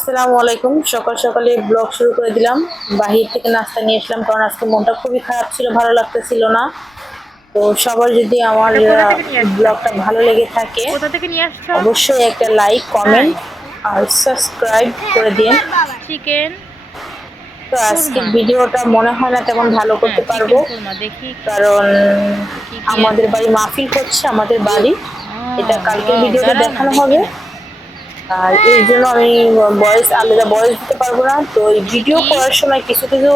আসসালামু আলাইকুম। সকাল সকালে ব্লগ শুরু করে দিলাম। বাহির থেকে নাস্তা নিয়ে আসলাম কারণ আজকে মনটা খুবই খারাপ ছিল, ভালো লাগতেছিল না। তো সবার যদি আমার এটা কোথা থেকে নিয়ে আসছো? ব্লগটা ভালো লেগে থাকে কোথা থেকে নিয়ে আসছো? অবশ্যই একটা লাইক, তাই কমেন্ট আর সাবস্ক্রাইব করে দিন। চিকেন তো আজকের কুরমা। ভিডিওটা মনে হয় না তেমন ভালো হ্যাঁ, করতে পারবো চিকেন কুরমা। দেখি কারণ কি কি আমাদের আছে। বাড়ি মাহফিল হচ্ছে, আমাদের বাড়ি। ও এটা কালকের ওয়াও, ভিডিওতে দাঁড়াও না দেখানো দেখি হবে। না। আর এর জন্য আমি আলাদা ভয়েস দিতে পারবো না। তো এই এটা ভিডিও কি? করার সময় কিছু কিছু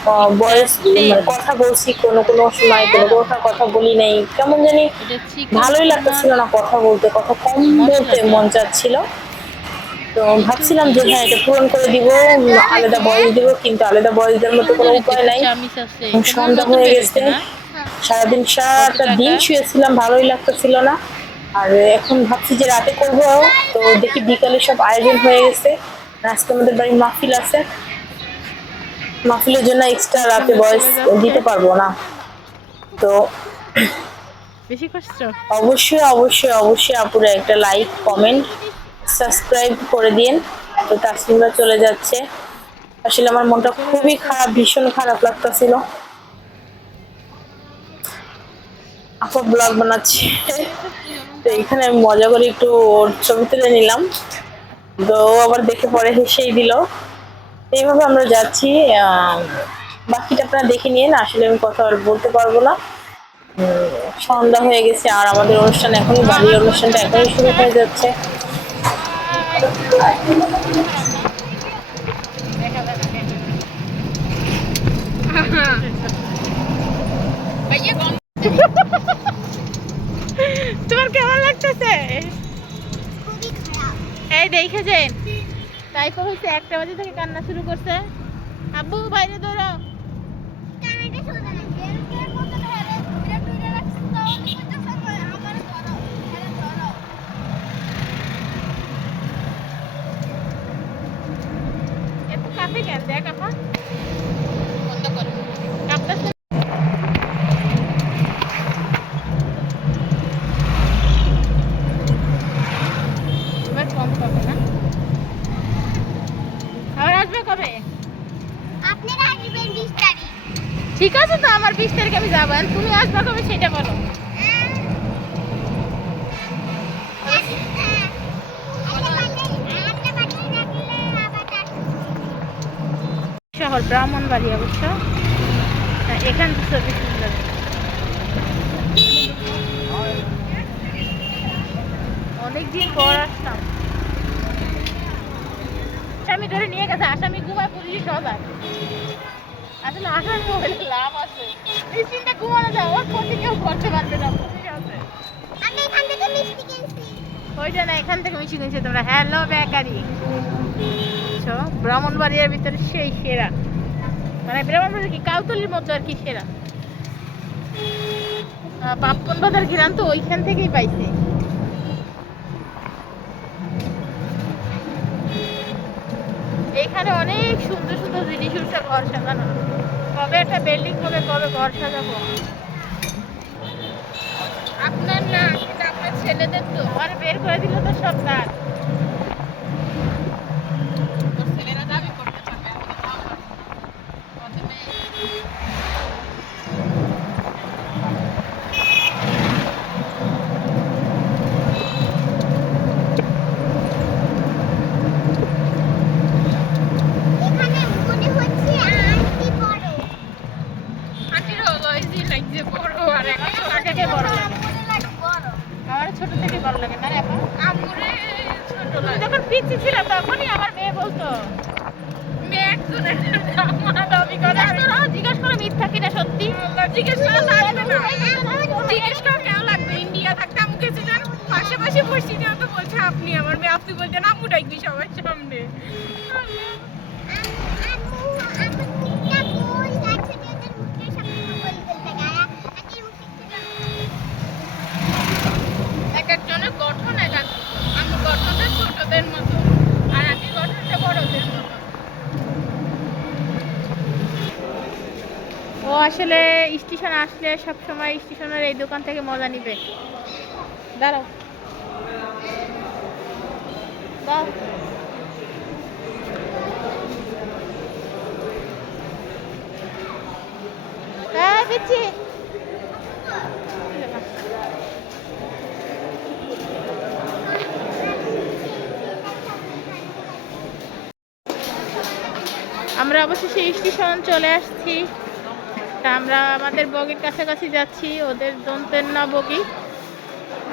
এটা ভয়েস তেল। মানে কথা বলছি, কোনো কোনো সময় কোনো দাঁড়াও, কথা বলি নাই, কেমন জানি এটা চিকেন ভালোই কুরমার লাগতেছিল না কথা বলতে, কথা কম বলতে মশলাটা। মন চাচ্ছিল। তো এটো ভাবছিলাম কি? যে হ্যাঁ এটা পূরণ করে দিব, আলাদা ভয়েস দিব, কিন্তু আলাদা ভয়েস দেওয়ার মতো কোনো সুন্দরই তো, উপায় একটু নাই। চামিচ আছে। এখন এটা মনে হয় সন্ধ্যা নতুন হয়ে বের গেছে, হয়েছে না? সারাদিন কত সারাটা দিন টাকা? শুয়েছিলাম, ভালোই লাগতেছিল না। আর এখন ভাবছি যে রাতে করব। তো দেখি বিকালে সব আয়োজন হয়ে গেছে। আজকে আমাদের বাড়ি মাহফিল আছে, মাহফিলের জন্য এক্সট্রা খুব রাতে সুন্দর ভয়েস চলে যাচ্ছে। দিতে পারবো না। তো বেশি কষ্ট। অবশ্যই অবশ্যই অবশ্যই আপুরা একটা লাইক, কমেন্ট, সাবস্ক্রাইব করে দিন। তো তাসলিমা চলে যাচ্ছে। আসলে আমার মনটা চলে খুবই যাচ্ছে। খারাপ, ভীষণ খারাপ লাগতেছিল। আপা ব্লগ বানাচ্ছে, তো এখানে আমি মজা করে একটু ওর ছবি তুলে নিলাম। তো ও আবার দেখে পরে হেসেই দিল। এইভাবে আমরা যাচ্ছি। আহ, বাকিটা আপনারা দেখে নিন, আসলে আমি কথা আর বলতে পারবো না। সন্ধ্যা হয়ে গেছে আর আমাদের অনুষ্ঠান এখনই, বাড়ির আমার বোন অনুষ্ঠানটা চলে এখনই শুরু যাচ্ছে। হয়ে যাচ্ছে। বাই। মন খারাপ না? দেখা যাবে, দেখা যাবে। ভাইয়া গন্ধ। তোমার কেমন লাগতেছে? এই দেখেছেন, তাই হয়েছে 1টা বাজে থেকে কান্না শুরু করছে। আব্বু বাইরে ধরো। এত কাঁপে কেন দেখ আপা, বন্ধ করো। কাঁপতেছে। এবার কম পাবে না। আবার আসবে কবে? আপনারা আসবেন 20 তারিখ। ঠিক আছে, তো আমার 20 তারিখে আমি যাবো। আর তুমি আসবে কবে সেটা বলো। শহর ব্রাহ্মণবাড়ি অবশ্য। হ্যাঁ, এখান থেকে ছবি সুন্দর। অনেকদিন পর আসলাম। আসামি ধরে নিয়ে গেছে, আসামি ঘুমায়, পুলিশ সজাগ। আসলে আসামি হলে লাভ আছে, নিশ্চিন্তে ঘুমানো যায়, ওর ক্ষতি কেউ করতে পারবে না, পুলিশ আছে। আমি এখান থেকে মিষ্টি কিনছি। ওইটা না, এখান থেকে মিশে গেছে তোমরা। Hello bakery. ব্রাহ্মণবাড়িয়ার ভিতরে সেই সেরা, মানে ব্রাহ্মণবাড়ি কি কাউতলির মতো আর কি সেরা। পাপ্পন বাজার ঘিরান তো ওইখান থেকেই পাইছে। এখানে অনেক সুন্দর সুন্দর জিনিস উঠছে, ঘর সাজানো। কবে একটা বিল্ডিং হবে, কবে ঘর সাজাবো। আপনার না, এটা আপনার ছেলেদের তো, আর বের করে দিলে তো সব তার। ওর ছেলেরা দাবি করতে পারবে, আমি তো তাও পারবো না। প্রথমে এখানে মনে হচ্ছে আন্টি বড়। আন্টিরও ওই লাগছে বড়, আর একটা ছোট থেকে বড় আমার লাগে। মনে লাগে বড়। আমার ছোট থেকে বড় লাগে না এখন। আমুরে ছোট লাগে। যখন পিচ্ছি ছিল তখনই আমার মেয়ে বলতো, মেয়ে একজনের জামা দাবি করে। জিজ্ঞেস করো মিথ্যা কিনা সত্যি। জিজ্ঞেস করা লাগবে না, জিজ্ঞেস করা কেন লাগবে। ইন্ডিয়া থাকতে আমি গেছি জান, পাশাপাশি বসছি না, তো বলছে আপনি আমার মেয়ে, আপনি বলছেন আম্মু ডাকবি সবার সামনে। আম্মু আমার তিনটা বোন আছে, তাদের মুখের সামনে বলতে থাকে আন্টির মুখে এক একজনের গঠন এক এক রকম। আমার গঠনটা ছোটদের মতো, আর আমি গঠনটা বড়দের মতো। ও আসলে স্টেশন আসলে সব সময় স্টেশনের এই দোকান থেকে মজা নিবে। দাঁড়াও, দাও। পিচ্ছি আমরা অবশেষে স্টেশন চলে আসছি। তা আমরা আমাদের বগির কাছাকাছি যাচ্ছি, ওদের দন্তের না বগি।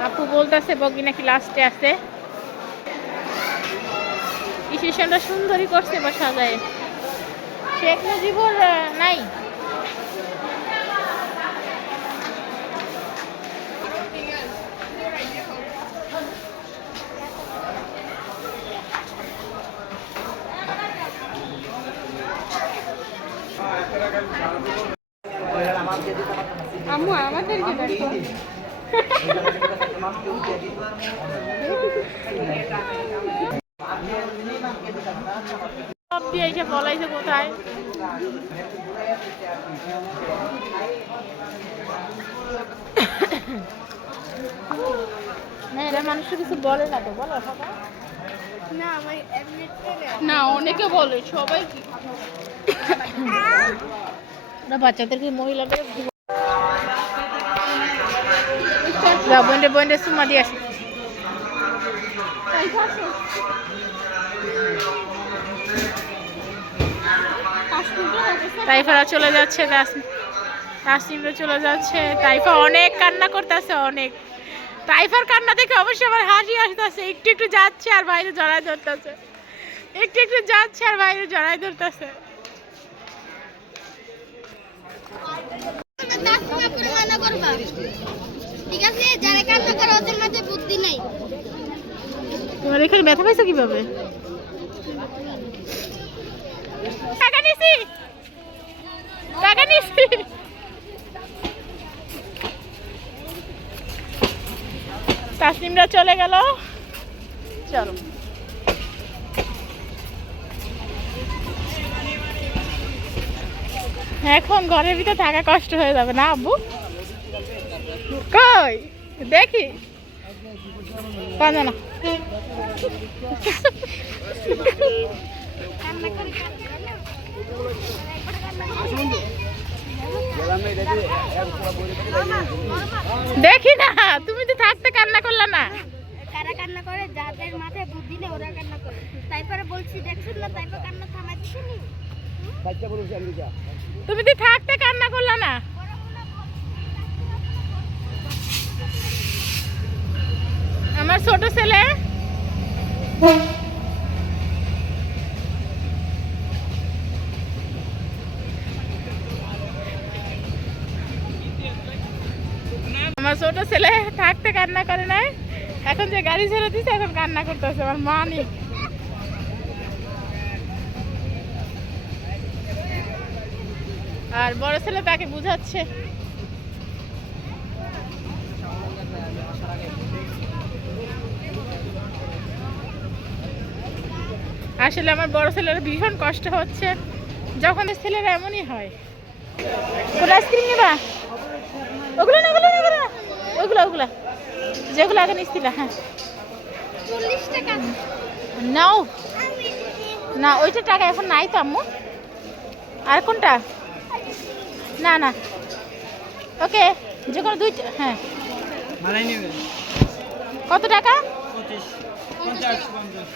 আপু বলতেছে বগি নাকি লাস্টে আছে। স্টেশনটা সুন্দরই করছে বা সাজায়। শেখ মুজিবুর নাই। আম্মু আমাদেরকে দেখো। সব দিয়ে এসে বলাইছে কোথায়। না এরা মানুষের কিছু বলে না তো, বলো সবাই। না অনেকে বলে, সবাই কি ওরা বাচ্চাদেরকে মহিলাদের বন্ডে বন্ডে সুমা দিয়ে আসে। তাইফারা চলে যাচ্ছে, তাসনিমরা চলে যাচ্ছে। তাইফা অনেক কান্না করতেছে, অনেক। তাইফার কান্না দেখে অবশ্যই আমার হাসি আসতেছে। একটু একটু যাচ্ছে আর বাইরে জড়াই ধরতেছে, একটু একটু যাচ্ছে আর বাইরে জড়াই ধরতেছে। ঠিক আছে, যারা কান্না করে ওদের মাঝে বুদ্ধি নাই। তোমার এখানে ব্যথা পাইছো কিভাবে? টাকা নিছি, টাকা নিছি। তাসনিমরা চলে গেল। চলো এখন ঘরের ভিতর থাকা কষ্ট হয়ে যাবে না আব্বু? কই দেখি পাঁচা না। দেখি না, তুমি তো থাকতে কান্না করলা না। কারা কান্না করে? যাদের মাথায় বুদ্ধি নেই ওরা কান্না করে। তাইপরে বলছি দেখছিস না, তাইপর কান্না থামাচ্ছি নি। তুমি তো থাকতে কান্না করলা না। আমার ছোট ছেলে থাকতে কান্না করে নাই, এখন যে গাড়ি ছেড়ে দিচ্ছে এখন কান্না করতেছে। আমার মা নেই। আর বড় ছেলে তাকে বুঝাচ্ছে। আসলে আমার বড় ছেলের ভীষণ কষ্ট হচ্ছে, যখন ছেলেরা এমনই হয়। কোন আইসক্রিম নেবা? ওগুলো না, ওগুলো না, ওগুলো ওগুলো যেগুলো আগে নিচ্ছিল। হ্যাঁ 40 টাকা নাও না, ওইটা টাকা এখন নাই তো আম্মু। আর কোনটা? না না, ওকে যে কোনো দুইটা। হ্যাঁ কত টাকা? 50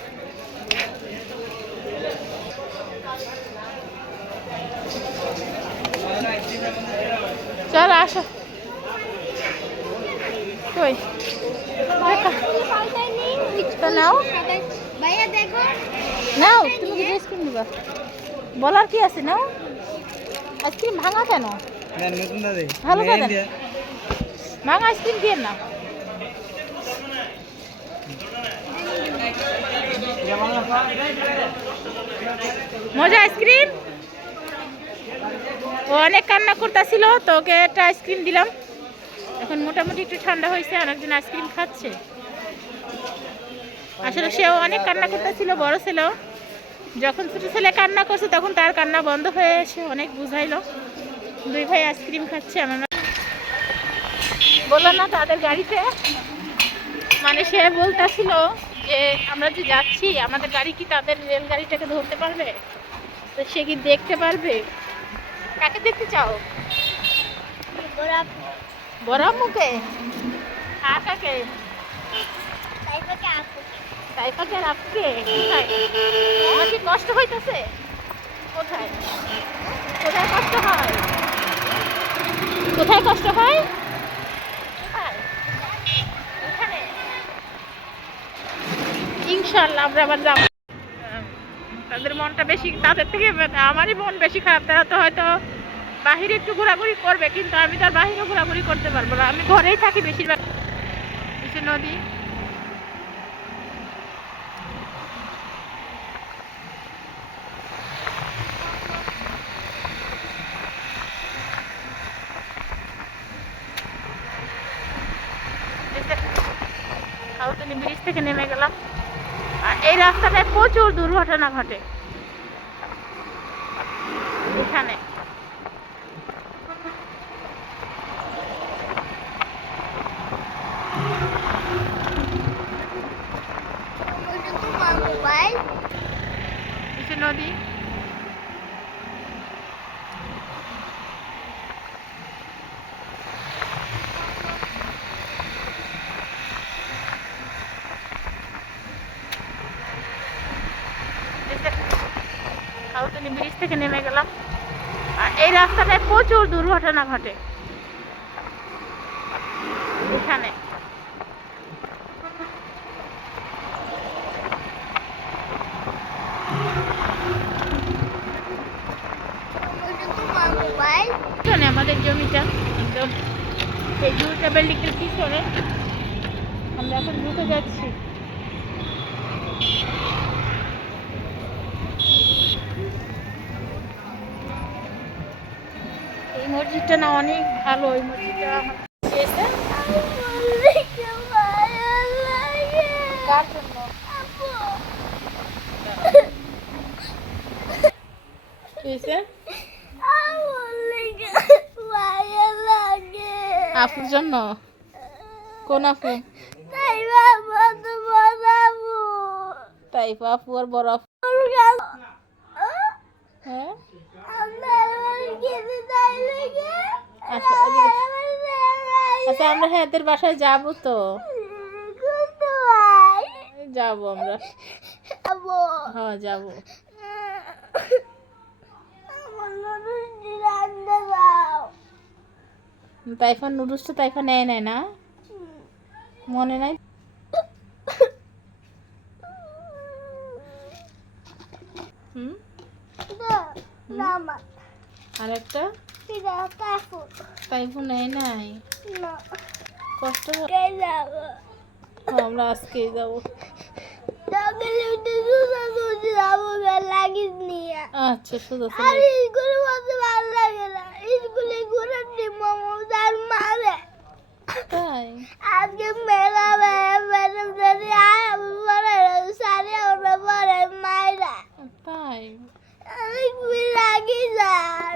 চলো আসো। কই তো নাও, ভাইয়া দেখো নাও তুমি কি আইসক্রিম নিবা? বলার কি আছে? নাও। আইসক্রিম ভাঙা কেন? ভালো কথা, ভাঙা আইসক্রিম দিয়ে না। মজা আইসক্রিম। ও অনেক কান্না করতেছিল তো ওকে একটা আইসক্রিম দিলাম। এখন মোটামুটি একটু ঠান্ডা হয়েছে, আর একজন আইসক্রিম খাচ্ছে। আসলে সেও অনেক কান্না করতেছিল, বড় ছেলেও। যখন ছোট ছেলে কান্না করছে তখন তার কান্না বন্ধ হয়ে এসে অনেক বুঝাইলো। দুই ভাই আইসক্রিম খাচ্ছে। আমার বললো না তাদের গাড়িতে, মানে সে বলতেছিল যে আমরা যে যাচ্ছি আমাদের গাড়ি কি তাদের রেলগাড়িটাকে ধরতে পারবে, তো সে কি দেখতে পারবে। কাকে দেখতে চাও? বরাব বড় মুখে আর কাকে তাইপাকে আপু তাইপাকে আর আপুকে কোথায় তোমার কি কষ্ট হইতেছে কোথায় কোথায় কষ্ট হয় কোথায় কষ্ট হয় কোথায় এখানে ইনশাআল্লাহ আমরা আবার যাবো তাদের মনটা বেশি তাদের থেকে আমারই মন বেশি খারাপ তারা তো হয়তো বাহিরে একটু ঘোরাঘুরি করবে কিন্তু আমি তো আর বাহিরে ঘোরাঘুরি করতে পারবো না আমি ঘরেই থাকি বেশিরভাগ নিচে নদী কাউতলি ব্রিজ থেকে নেমে গেলাম আর এই রাস্তাটায় প্রচুর দুর্ঘটনা ঘটে এখানে ওটা তোমার মোবাইল নিচে নদী কাউতলি ব্রিজ থেকে নেমে গেলাম আর এই রাস্তাটায় প্রচুর দুর্ঘটনা ঘটে এখানে ওটা তোমার মোবাইল পিছনে আমাদের জমিটা একদম এই জুটা বিল্ডিং এর পিছনে আমরা এখন ঢুকে যাচ্ছি এই মসজিদটা না অনেক ভালো এই মসজিদটা আমার পেয়েছে কার জন্য পেয়েছে আপুর জন্য কোন আপু তাই আপু আর বড় আপু হ্যাঁ আচ্ছা আচ্ছা আমরা হ্যাঁ এদের বাসায় যাবো তো যাবো আমরা হ্যাঁ যাবো তাইফা নুডলস তো তাইফা নেয় নেয় না মনে নাই হুম আর একটা তাইফা নেয় নাই কষ্ট আমরা আজকেই যাবো লাগিস নিয়ে আচ্ছা শুধু আর স্কুলে বলতে ভালো লাগে না স্কুলে ঘুরে মমতার মারে তাই আজকে মেলা ম্যাডাম যদি পরে সারে ওরা পরে মাইরা তাই আমি খুবই রাগি স্যার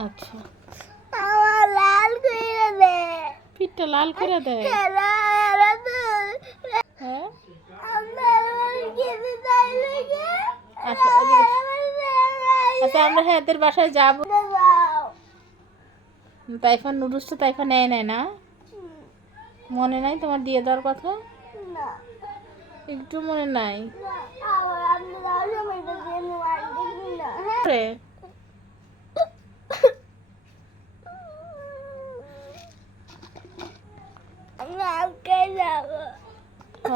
আচ্ছা আমার লাল করে দে পিঠটা লাল করে দেয় খেলা তো হ্যাঁ আমরা খেতে চাই লাগে আচ্ছা আচ্ছা আমরা হ্যাঁ এদের বাসায় যাবো তাইফা নুডলস তো তাইফা নেয় নেয় না মনে নাই তোমার দিয়ে দেওয়ার কথা একটু মনে নাই রে,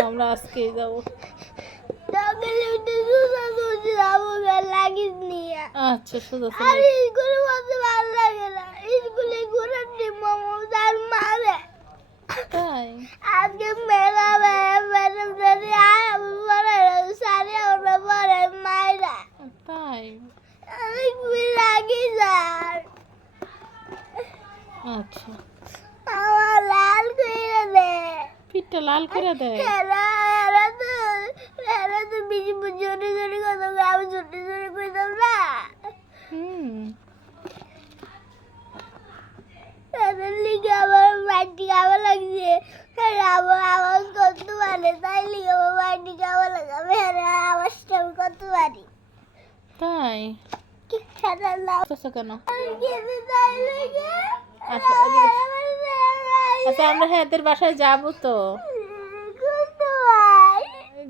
আমরা আজকেই যাবো লাগিস নিয়ে আচ্ছা শুধু আর স্কুলে বলতে ভালো লাগে না স্কুলে ঘুরে মমতার মারে তাই আজকে মেলা ম্যাডাম যদি পরে সারে ওরা পরে মাইরা তাই আমি খুবই রাগি স্যার আচ্ছা আমার লাল করে দে পিঠটা লাল করে দেয় এরা তো বেশি জোরে জোরে কথা বলে আমি জোরে জোরে কইতাম না হুম এদের লিগে আমার মাটি খাওয়া লাগছে আমার আওয়াজ করতে পারে তাই লিগে আমার মাটি খাওয়া লাগে আমি আওয়াজটা আমি করতে পারি তাই কি খেলা লাভ করছো কেন? খেতে তাই লাগে আচ্ছা আচ্ছা আমরা হাতের বাসায় যাবো তো,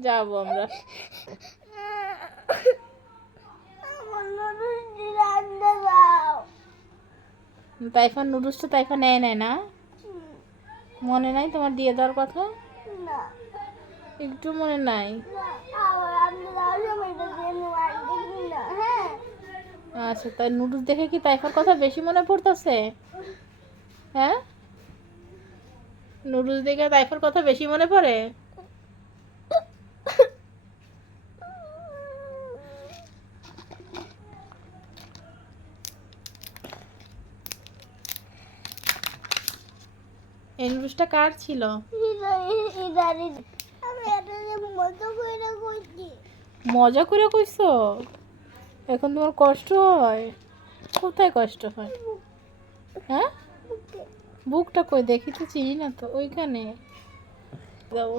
যাবো আমরা। আমার নুডলস রান্না দাও তাইফান নুডলসটা তাইফান নেয় নেয় না, মনে নাই তোমার দিয়ে দেওয়ার কথা? না একটু মনে নাই? আমার রান্না দাও সময়টা দিয়ে দেখি না হ্যাঁ আচ্ছা তাই নুডলস দেখে কি তাইফার কথা বেশি মনে পড়তেছে? হ্যাঁ, নুডলস দেখে তাইফার কথা বেশি মনে পড়ে? এই নুডলসটা কার ছিল? আমি এটা মজা করে কইছি মজা করে কইছো? এখন তোমার কষ্ট হয়? কোথায় কষ্ট হয়? হ্যাঁ, বুকটা কই দেখি তো, চিনি না তো। ওইখানে যাবো।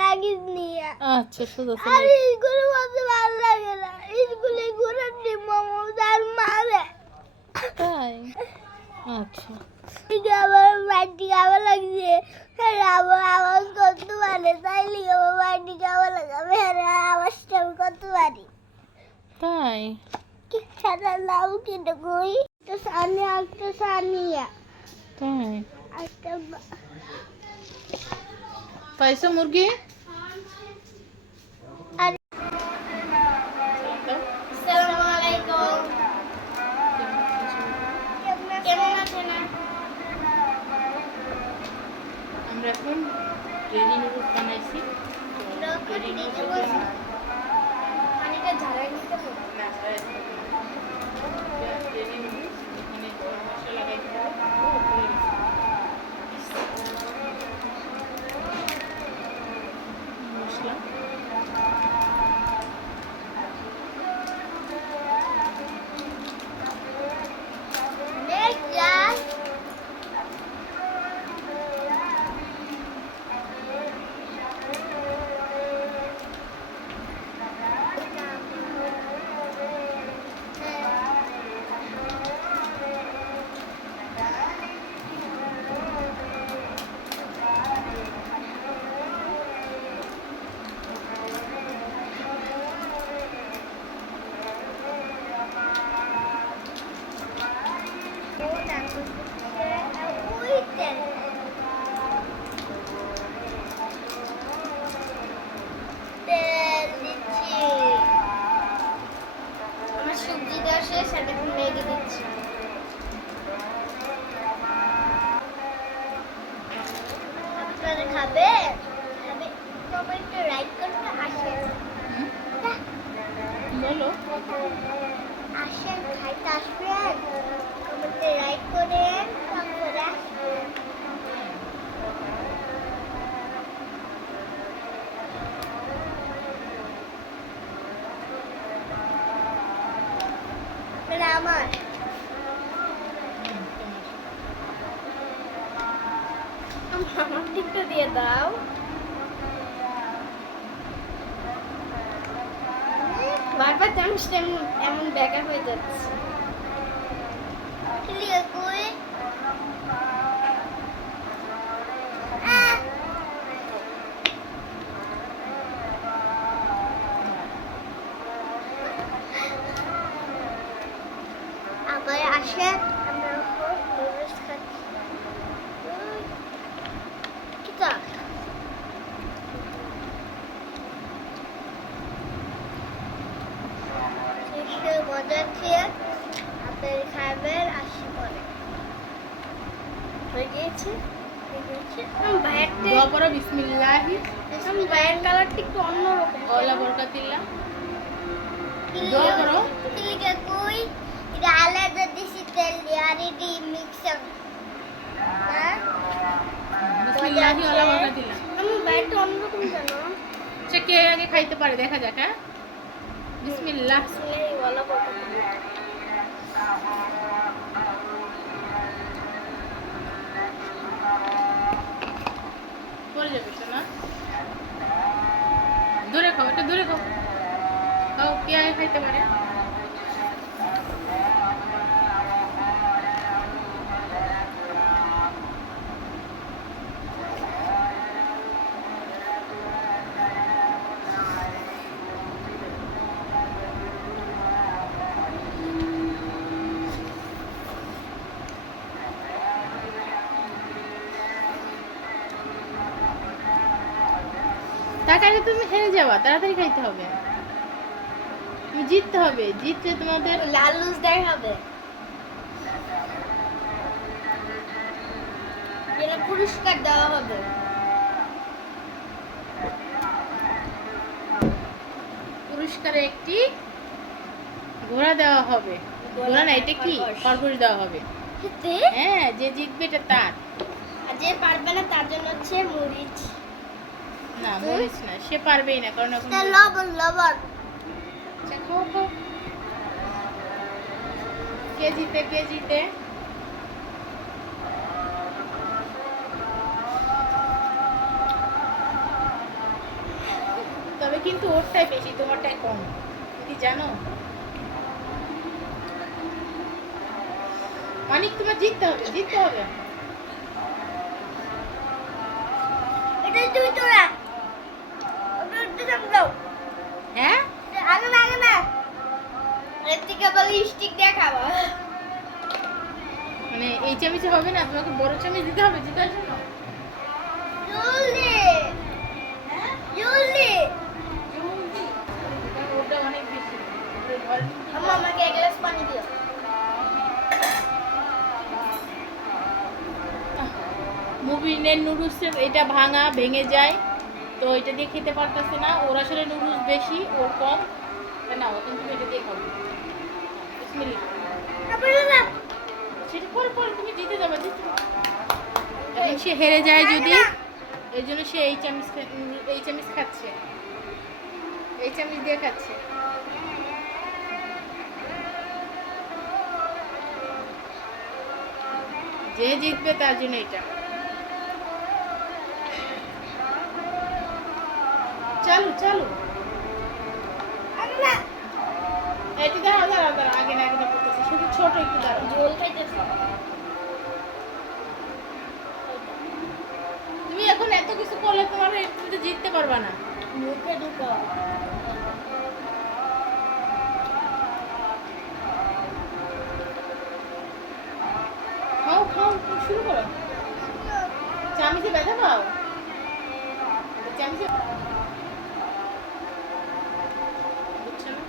লাগিস নিয়ে আচ্ছা সোজা আর চলে। স্কুলে বলতে ভালো লাগে না স্কুলে ঘুরার মোমো আর মারে তাই? আচ্ছা আমার বাড়ি খাওয়া লাগছে আমার আওয়াজ করতে পারে তাই লিখে আমার বাড়ি খাওয়া লাগে আমি আওয়াজটা আমি করতে পারি তাই? খেলার নাম কিন্তু কই তো সানিয়া একটা সানিয়া তাই একটা পাইছো মুরগি? আর আসসালামু আলাইকুম কেমন আছেন আমরা এখন রেডি নুডলস বানাইছি। পানিটা ঝাড়াই নিতে হবে রেডি নুডলস এখানে গরম মশলা লাগাইতে হবে। ও ভুলে গেছি। মশলা আমার সবজি দেওয়া শেষ আর এখন ম্যাগি দিচ্ছি আপনারা খাবে খাবে কমেন্টে লাইক করবে আসেন বলো। আসেন খাইতে আসবেন কমেন্টে লাইক করেন তারপরে আসবেন এটা আমার আমার দিকটা দিয়ে দাও বারবার চামচটা এমন বেকা হয়ে যাচ্ছে ক্লিয়ার করে আবার আসে আমরা নুডলস খাচ্ছি কিতা মজা খেয়ে আপেল খাবেন আসি পরে হয়ে গিয়েছে দোয়া করো বিসমিল্লাহি ভাইয়ের কালারটা একটু অন্যরকম ওয়ালা বরকাতিল্লাহ। দোয়া করো। ঠিক আছে কই এটা আলাদা দেশি তেল দিয়ে আর এটি মিক্সার হ্যাঁ বিসমিল্লাহি ওয়ালা বরকাতিল্লাহ। আমি ভাইয়েরটা অন্যরকম কেন আচ্ছা কে আগে খাইতে পারে দেখা যাক। হ্যাঁ, বিসমিল্লাহ। এই ওয়ালা কথা পড়ে যাবে শোনা। দূরে খাও, এটা দূরে খাও। খাও, কে আগে খাইতে পারে? তার আগে তুমি হেরে যাবা, তাড়াতাড়ি খাইতে হবে। তুমি জিততে হবে, জিতলে তোমাদের লাল লুজ দেখাবে, এটা পুরস্কার দেওয়া হবে। পুরস্কারে একটি ঘোড়া দেওয়া হবে। ঘোড়া না, এটা কি খরগোশ দেওয়া হবে। হ্যাঁ, যে জিতবে এটা তার। আর যে পারবে না তার জন্য হচ্ছে মরিচ। না, মরিচ না, সে পারবেই না, কারণ এখন লবণ লবণ। আচ্ছা, খাও খাও। কে জিতে, কে জিতে? তবে কিন্তু ওরটাই বেশি, তোমারটাই কম, তুমি কি জানো? মানিক, তোমার জিততে হবে, জিততে হবে। এটা তুই তোরা ওটা একটু দাও। হ্যাঁ, আগে না আগে না, এর থেকে বলি স্টিক দিয়ে খাবো। মানে এই চামচে হবে না, তোমাকে বড় চামচ দিতে হবে জেতার জন্য। জলদি জলদি। ওটা অনেক বেশি। আম্মা আমাকে এক গ্লাস পানি দিও। মুবিনের নুডলসের এটা ভাঙা, ভেঙে যায়, তো এটা দিয়ে খেতে পারতেছে না। ওর আসলে নুডলস বেশি, ওর কম। না, ও কিন্তু এটা দিয়ে খাবে। বিসমিল্লাহ। সেটা পরে পরে, তুমি জিতে যাবে, জিতে যাবে। এখন সে হেরে যায় যদি, এই জন্য সে এই চামচ খাচ্ছে, এই চামচ দিয়ে খাচ্ছে। যে জিতবে তার জন্য এটা। চালু চালু, এটি দাঁড়াও দাঁড়াও দাঁড়াও, আগে না, আগে না বলতেছি, শুধু ছোট একটু দাঁড়াও। জল খাইতেছ? তুমি এখন এত কিছু করলে তোমার তুমি তো জিততে পারবা না। মুখে ঢুকাও। খাও খাও, তুমি শুরু করো। চামিচে ব্যথা পাও? চামিচে বুঝছো না?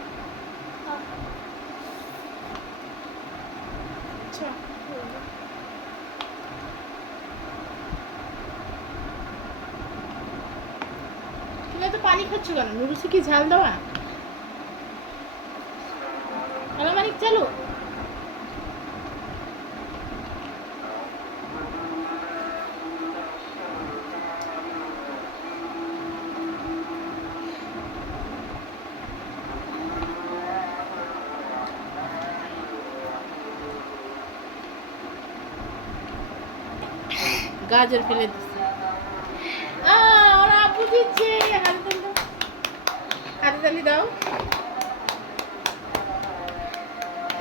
আচ্ছা, তুমি এত পানি খাচ্ছ কেন? নুডলসে কি ঝাল দেওয়া? হ্যালো মানিক, চালু। গাজর ফেলে দিচ্ছে। ওরা আপু দিচ্ছে, হাতে তালি দাও।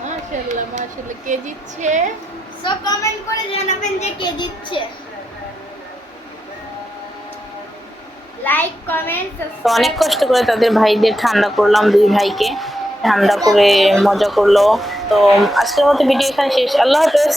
মাশাআল্লাহ মাশাআল্লাহ, কে জিতছে? সব কমেন্ট করে জানাবেন যে কে জিতছে। লাইক কমেন্ট তো অনেক কষ্ট করে তাদের ভাইদের ঠান্ডা করলাম, দুই ভাইকে ঠান্ডা করে মজা করলো। তো আজকের মতো ভিডিও এখানে শেষ। আল্লাহ হাফেজ।